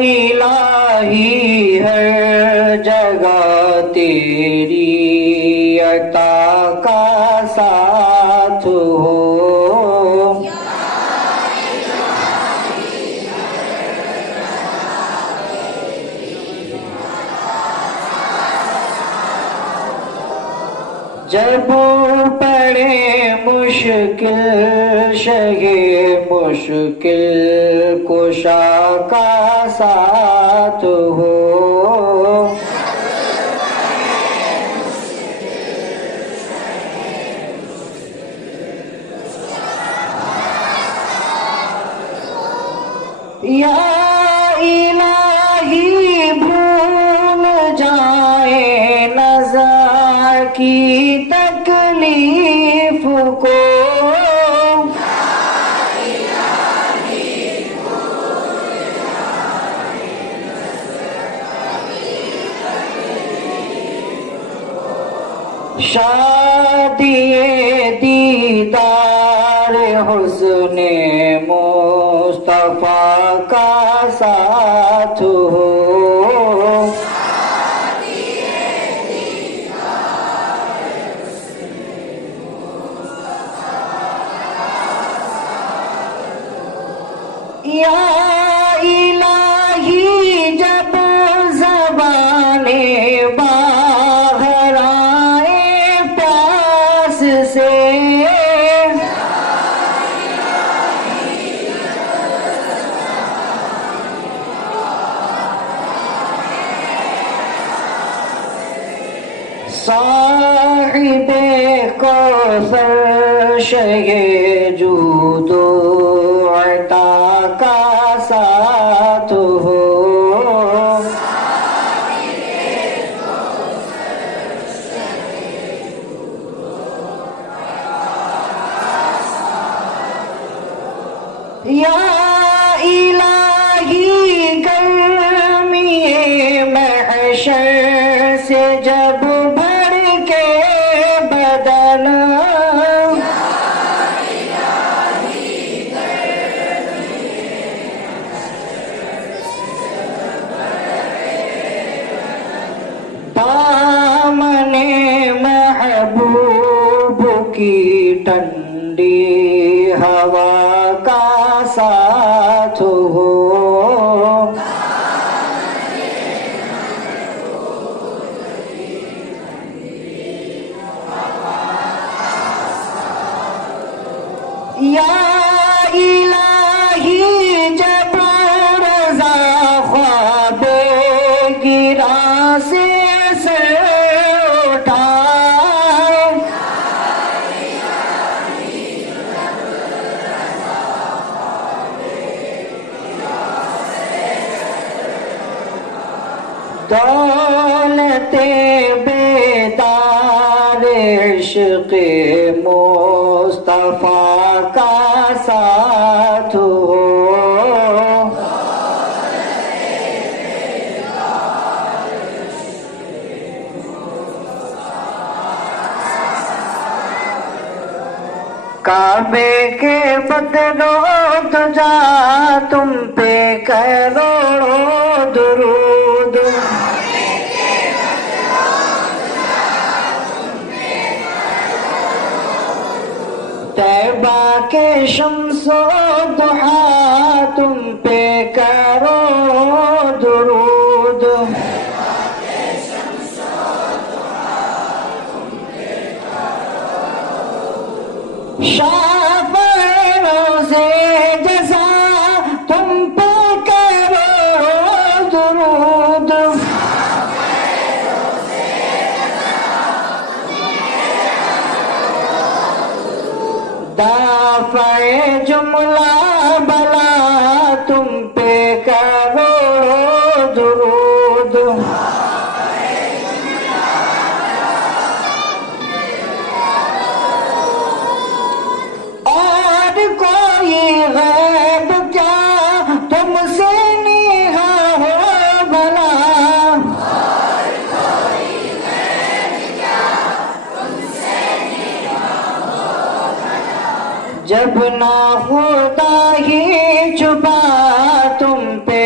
الہی ہر جگہ تیری عطا کا ساتھ ہو، جب پڑے مشکل شہ مشکل کشا کا ساتھ ہو، یا الہی بھول جائے نظر کی تکلیف کو، شادی دیدار حسن مصطفیٰ کا ساتھ ہو، یا الہی جب زبان باہر آئے پیاس سے، صاحب کوثر شہ جود و عطا کا ساتھ ہو، یا الہی گرمی محشر سے جب بھر کے بدن، دامن محبوب کی ٹھنڈی ہوا کا ساتھ ہو، یا الہی جب رضا خواب گرا سے سر اٹھائے، دولت بیدار عشق مصطفیٰ کا ساتھ ہو، کعبے کے بدروں تجا تم پہ کروڑوں درود، طیبہ کے شمس و ضحیٰ تم پہ کروڑوں درود، شافع روزے جزا تم پہ کروڑوں درود، دافع جملہ بلا تم پہ کروڑوں درود، اور کوئی غیب کیا تم سے نیہا ہو بھلا، جب نہ خدا ہی چھپا تم پہ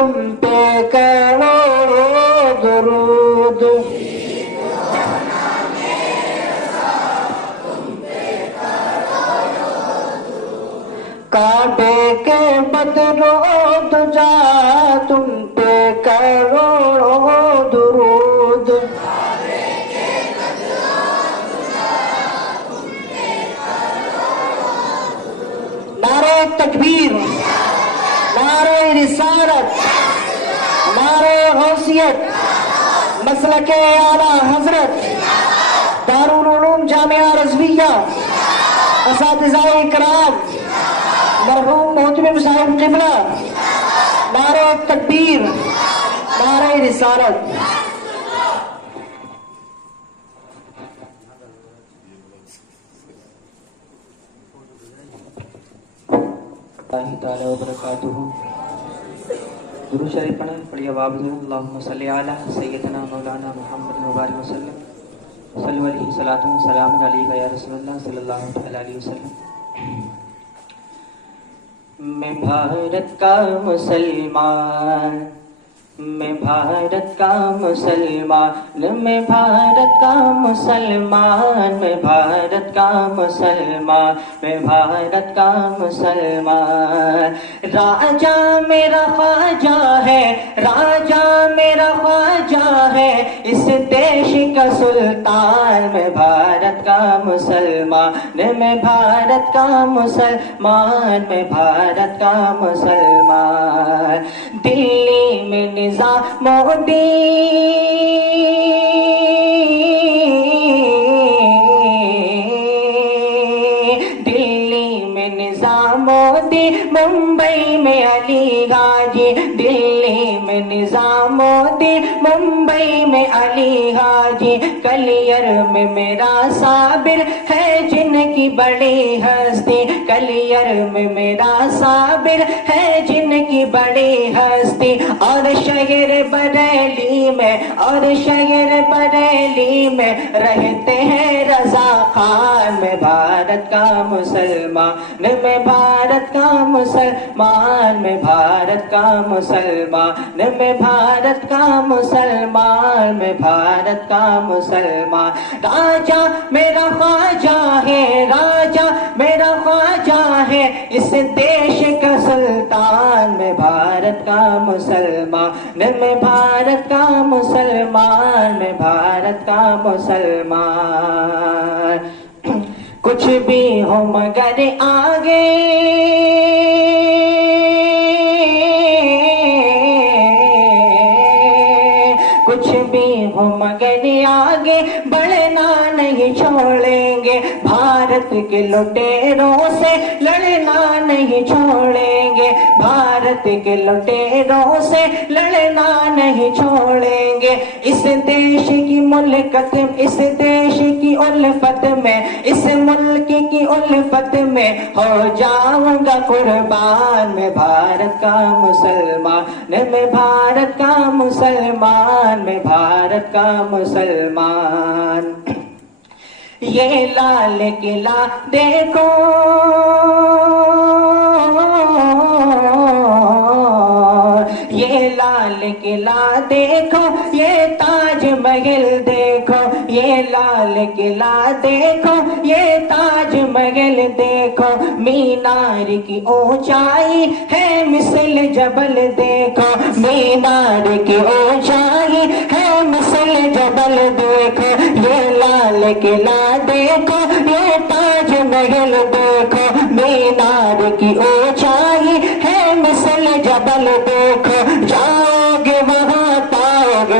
تم پہ کروڑوں درود کعبے کے بدرو دجا تم پہ کروڑوں درود نعرہ تکبیر نعرہ رسالت نعرہ غوثیت مسلک اعلیٰ حضرت دارالعلوم جامعہ رضویہ اساتذہ کرام مرحوم محترم صاحب قبلہ نعرہ تکبیر نعرہ رسالت اللہ تعالی وبرکاتہ درود شریف پڑھیے آواز میں اللہم صلی علی سیدنا مولانا محمد مبارک وسلم صلی علیہ صلاۃ و سلام علیکہ یا رسول اللہ صلی اللہ علیہ وسلم میں بھارت کا مسلمان میں بھارت کا مسلمان میں بھارت کا مسلمان میں بھارت کا مسلمان میں بھارت کا مسلمان راجا میرا خواجہ ہے راجا میرا خواجہ ہے اس دیش کا سلطان میں بھارت کا مسلمان میں بھارت کا مسلمان میں بھارت کا مسلمان دلی میں نظام دلی میں نظام الدین ممبئی میں علی حاجی دلی میں نظام الدین ممبئی میں علی حاجی کلیر میں میرا صابر ہے جن کی بڑی ہستی کلیر میں میرا صابر ہے جن کی بڑی ہستی اور شہر بریلی میں رہتے ہیں رضا خان میں بھارت کا مسلمان میں بھارت کا مسلمان میں بھارت کا مسلمان میں بھارت کا مسلمان میں بھارت کا مسلمان راجا میرا خواجہ ہے راجا میرا خواجہ ہے اس دیش کا سلطان میں بھارت کا مسلمان میں بھارت کا مسلمان میں بھارت کا مسلمان کچھ بھی ہو مگر آگے کچھ بھی ہو مگر آگے بڑھنا نہیں چھوڑیں گے بھارت کے لٹیروں سے لڑنا نہیں چھوڑیں گے بھارت کے لٹیروں سے لڑنا نہیں چھوڑیں گے اس دیش کی ملکت اس دیش کی الفت میں اس ملک کی الفت میں ہو جاؤں گا قربان میں بھارت کا مسلمان میں بھارت کا مسلمان میں بھارت کا مسلمان یہ لال قلعہ دیکھو یہ لال قلعہ دیکھو یہ تاج محل دیکھو یہ لال قلعہ دیکھو یہ تاج محل دیکھو مینار کی اونچائی ہے مثل جبل دیکھو مینار کی اونچائی ہے مثل جبل دیکھو یہ لال قلعہ دیکھو یہ تاج محل دیکھو مینار کی اونچائی ہے مثل جبل دیکھو جاؤ گے وہاں پاؤ گے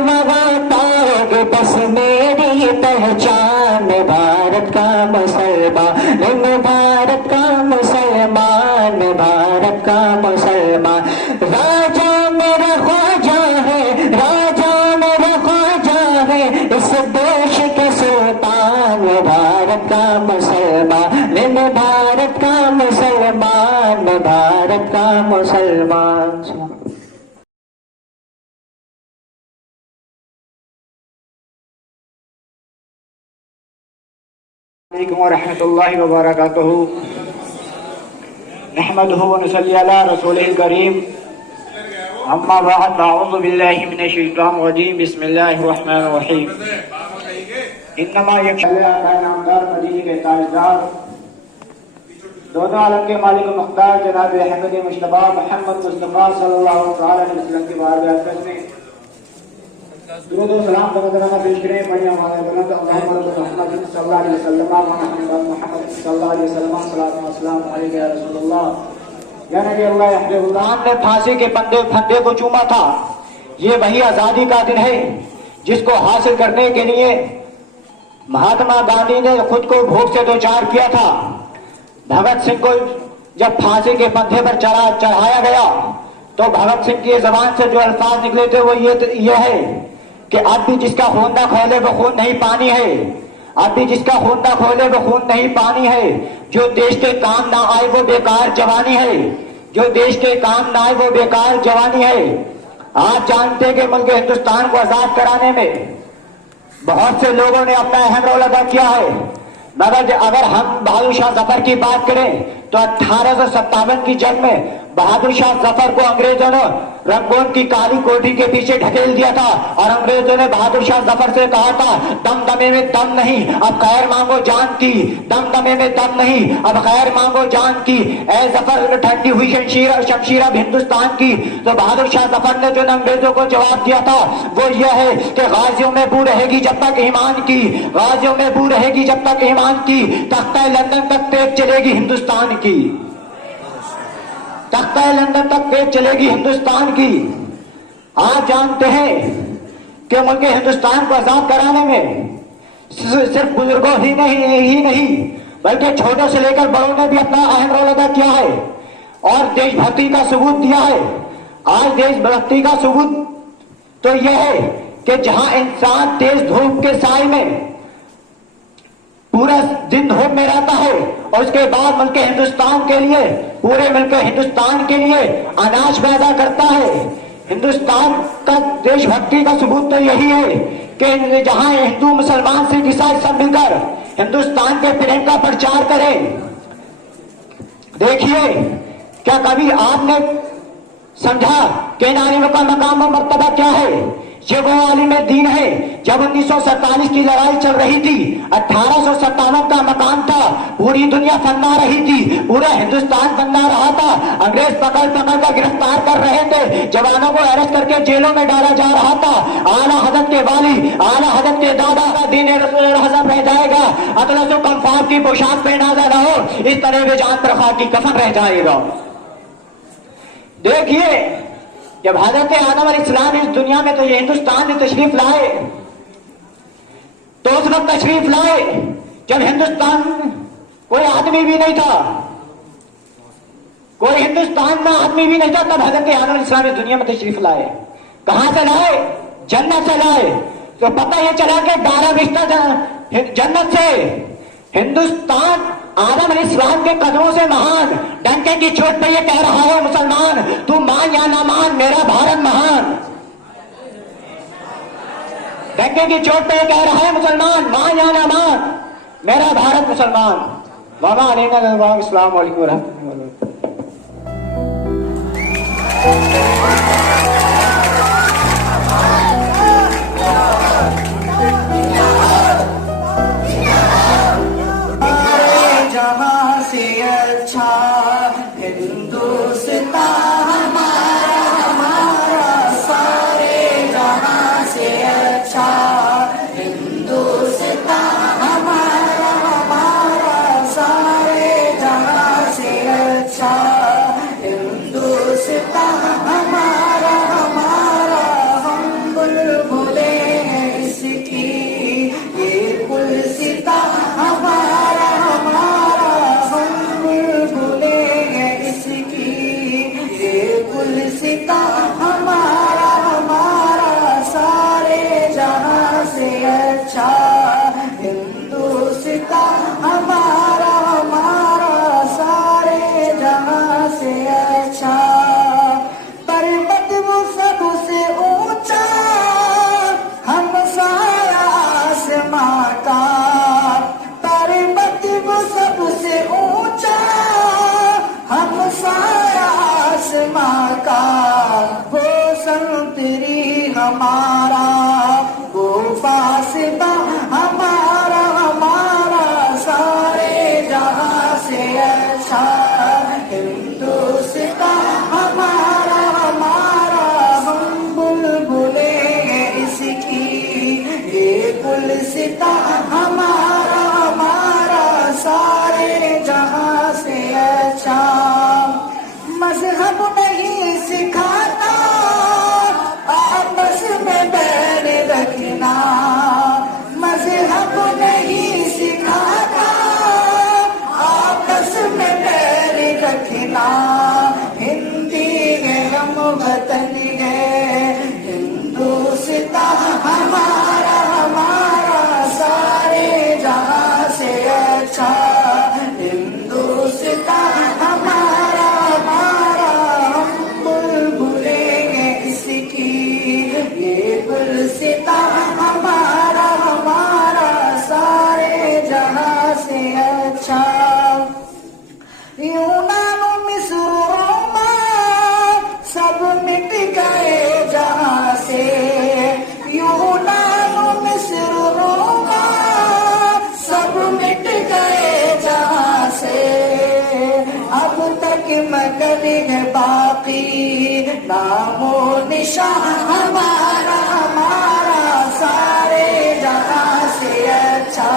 وہاں پاؤ گے بس میری پہچان میں بھارت کا مسلمان میں بھارت کا مسلمان میں بھارت کا مسلمان راجا میرا خواجہ ہے راجا میرا خواجہ ہے اس دیش کے سلطان میں بھارت کا مسلمان میں بھارت کا مسلمان میں بھارت کا مسلمان علیکم ورحمۃ اللہ وبرکاتہ نحمدہ ونصلی علی رسولہ الکریم أما بعد أعوذ بالله من الشيطان الرجيم بسم الله الرحمن الرحيم انما يخشى الله نامدار مدینے کے تاجدار دونوں عالم کے مالک و مختار جناب احمد مجتبی محمد مصطفیٰ صلی اللہ علیہ وسلم کی بارگاہ میں درود و سلام تقدمہ پیش کریں پڑھنے والے بلند اللہم رب محمد صلی اللہ علیہ وسلم محمد صلی اللہ علیہ وسلم صلاۃ و سلام علیک یا رسول اللہ یا نبی اللہ احبہ اللہ. ہم نے پھانسی کے پھندے کو چوما تھا. یہ وہی آزادی کا دن ہے جس کو حاصل کرنے کے لیے مہاتما گاندھی نے خود کو بھوک سے دوچار کیا تھا. بھگت سنگھ کو جب پھانسی کے پھندے پر چڑھایا گیا تو بھگت سنگھ کی زبان سے جو الفاظ نکلے تھے وہ یہ ہے کہ اب بھی جس کا خون نہ کھولے وہ خون نہیں پانی ہے. اب بھی جس کا خون نہ کھولے وہ خون نہیں پانی ہے. جو دیش کے کام نہ آئے وہ بیکار جوانی ہے. جو دیش کے کام نہ آئے وہ بیکار جوانی ہے. آج جانتے کہ ملک ہندوستان کو آزاد کرانے میں بہت سے لوگوں نے اپنا اہم رول ادا کیا ہے. مگر اگر ہم بہادر شاہ ظفر کی بات کریں تو 1857 کی جنگ میں بہادر شاہ ظفر کو انگریزوں نے رنگون کی کالی کوٹھی کے پیچھے ڈھکیل دیا تھا اور انگریزوں نے بہادر شاہ ظفر سے کہا تھا دم دمے میں دم نہیں اب خیر مانگو جان کی. دم دمے میں دم نہیں اب خیر مانگو جان کی. اے ظفر ٹھنڈی ہوئی شمشیر اب ہندوستان کی. تو بہادر شاہ ظفر نے جو انگریزوں کو جواب دیا تھا وہ یہ ہے کہ غازیوں میں بو رہے گی جب تک ایمان کی. غازیوں میں بو رہے گی جب تک ایمان کی. تختہ لندن تک پیچ چلے گی ہندوستان کی. تختہ لندن تک پیچ چلے گی ہندوستان کی. آج جانتے ہیں کہ ملک ہندوستان کو آزاد کرانے میں صرف بزرگوں ہی نہیں بلکہ چھوٹوں سے لے کر بڑوں نے بھی اپنا اہم رول ادا کیا ہے اور دیش بھکتی کا ثبوت دیا ہے. آج دیش بھکتی کا ثبوت تو یہ ہے کہ جہاں انسان تیز دھوپ کے سائے میں پورا دن دھوپ میں رہتا ہے اور اس کے بعد ملک ہندوستان کے لیے پورے ملک ہندوستان کے لیے اناج پیدا کرتا ہے. ہندوستان کا دیش بھکتی کا ثبوت تو یہی ہے کہ جہاں ہندو مسلمان سکھ عیسائی سب مل کر ہندوستان کے پریم کا پرچار کریں. دیکھیے کیا کبھی آپ نے سمجھا کہ ناریوں کا مقام و مرتبہ کیا ہے؟ یہ وہ عالم دین ہے. جب 1947 کی لڑائی چل رہی تھی 1857 کا مقام تھا. پوری دنیا فنا رہی تھی. پورا ہندوستان فنا رہا تھا. انگریز پکڑ کر گرفتار کر رہے تھے. جوانوں کو اریسٹ کر کے جیلوں میں ڈالا جا رہا تھا. اعلیٰ حضرت کے والی اعلیٰ حضرت کے دادا کا دین رسول حضرت رہ جائے گا. اطلس و کمفاف کی پوشاک پہنا رہو اس طرح بے جان پر خاک کی کفن رہ جائے گا. دیکھیے جب حضرت آدم علیہ السلام اس دنیا میں تو یہ ہندوستان میں تشریف لائے تو اس وقت تشریف لائے جب ہندوستان کوئی آدمی بھی نہیں تھا. کوئی ہندوستان میں آدمی بھی نہیں تھا تب حضرت آدم علیہ السلام اس دنیا میں تشریف لائے. کہاں سے لائے؟ جنت سے لائے. تو پتہ یہ چلا کہ 12 رشتہ جنت سے. ہندوستان آدم علیہ السلام کے قدموں سے مہان. ڈنکے کی چوٹ پہ یہ کہہ رہا ہے مسلمان تو مان یا نہ مان میرا بھارت مہان. ڈنکے کی چوٹ پہ یہ کہہ رہا ہے مسلمان مان یا نہ مان میرا بھارت مسلمان. بابا علیکم السلام علیکم ورحمۃ اللہ وبرکاتہ. ہندوستان ہمارا ہمارا، وہ فاصلہ ہمارا ہمارا، سارے جہاں سے اچھا ہندوستان ہمارا ہمارا، ہم بلبلے اس کی یہ گلستان ہمارا ہمارا، سارے جہاں سے اچھا۔ مذہب نہیں سکھاتا آپس میں بین رکھنا، مذہب نہیں سکھاتا آپس میں بین رکھنا، ہندی ہے ہم وطن ہے ہندوستان ہمارا ہمارا، سارے جہاں سے اچھا ہندوستان ہمارا ہمارا، ہم بلبلے ہیں اس کی یہ گلستان ہمارا ہمارا، سارے جہاں سے اچھا۔ یونان و مصر و روما سب مٹ گئے جہاں سے، یونان و مصر و روما سب مٹ گئے جہاں سے، اب تک مگر ہے باقی نام و نشان ہمارا ہمارا، سارے جہاں سے اچھا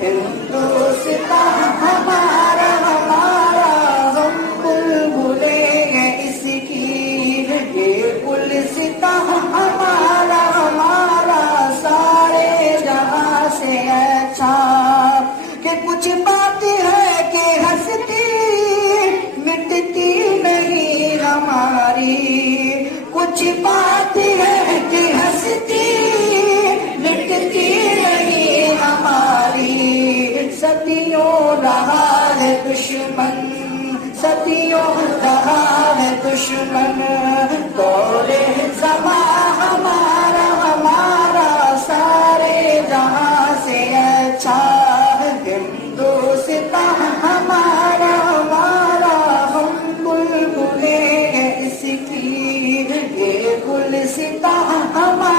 ہندوستان ہمارا ہمارا، ہم بلبلے ہیں اس کی یہ گلستان ہمارا ہمارا، سارے جہاں سے اچھا۔ کہ کچھ بات ہے کہ ہستی مٹتی نہیں ہماری، کچھ بات ہے کہ ہستی مٹتی نہیں ہماری، صدیوں رہا ہے دشمن صدیوں رہا ہے دشمن، دور زمان ہمارا ہمارا، سارے جہاں سے اچھا ہندوستان ہمارا ہمارا، ہم بلبلے ہیں اس کی یہ گلستان ہمارا